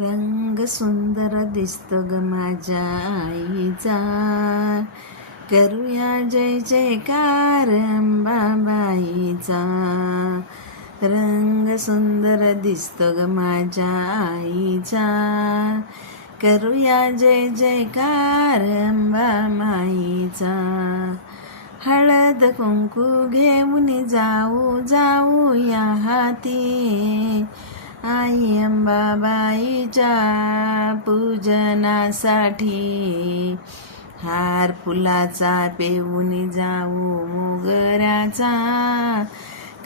रंग सुंदर दिसतो ग माझ्या आईचा, करूया जय जयकार अंबाबाईचा. रंग सुंदर दिसतो ग माझ्या आईचा, करूया जय जयकार अंबाबाईचा. हळद कुंकू घेऊन जाऊ या हाती, आई अंबाबाईच्या पूजनासाठी. हार फुलाचा पेऊन जाऊ मोगऱ्याचा,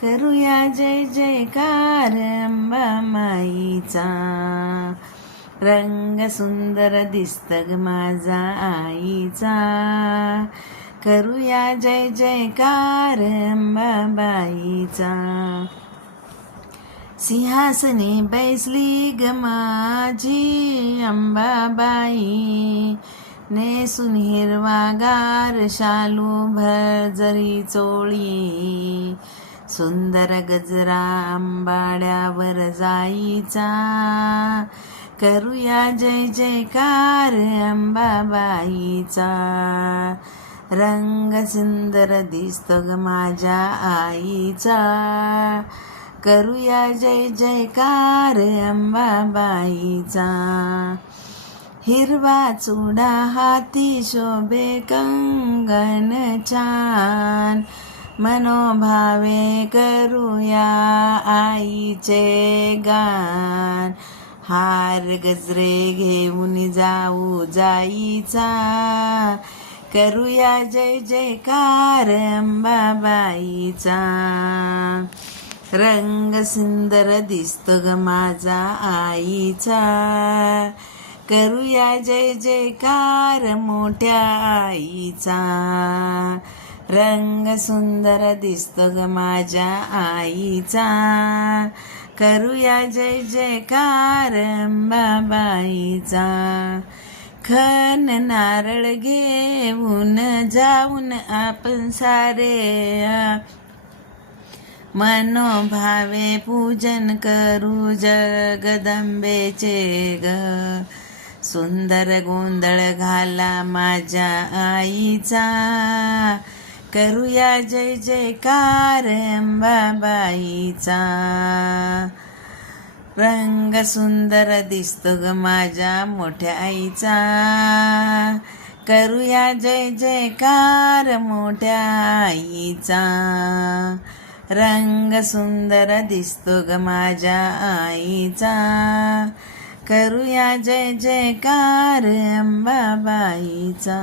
करूया जय जयकार अंबाबाईचा. रंग सुंदर दिसतं ग माझा आईचा, करूया जय जयकार अंबाबाईचा. सिंहासनी बैसली ग माझी अंबाबाई, नेसून हिरवागार शालू भरजरी चोळी. सुंदर गजरा अंबाड्यावर जाईचा, करूया जय जयकार अंबाबाईचा. रंग सुंदर दिसतो ग माझ्या आईचा, करूया जय जयकार अंबाबाईचा. हिरवा चुडा हाती शोभे कंगन छान, मनोभावे करूया आईचे गान. हार गजरे घेऊन जाईचा, करूया जय जयकार अंबाबाईचा. रंग सुंदर दिसतो ग माझा आईचा, करूया जय जयकार मोठ्या आईचा. रंग सुंदर दिसतो ग माझ्या आईचा, करूया जय जयकार अंबाबाईचा. खण नारळ घेऊन जाऊन आपण सारे, मनोभावे पूजन करू जगदंबेचे ग. सुंदर गोंधळ घाला माझ्या आईचा, करूया जय जयकार अंबाबाईचा. रंग सुंदर दिसतो ग माझ्या मोठ्या आईचा, करूया जय जयकार मोठ्या आईचा. रंग सुंदर दिसतो ग माझ्या आईचा, करूया जय जयकार अंबाबाईचा.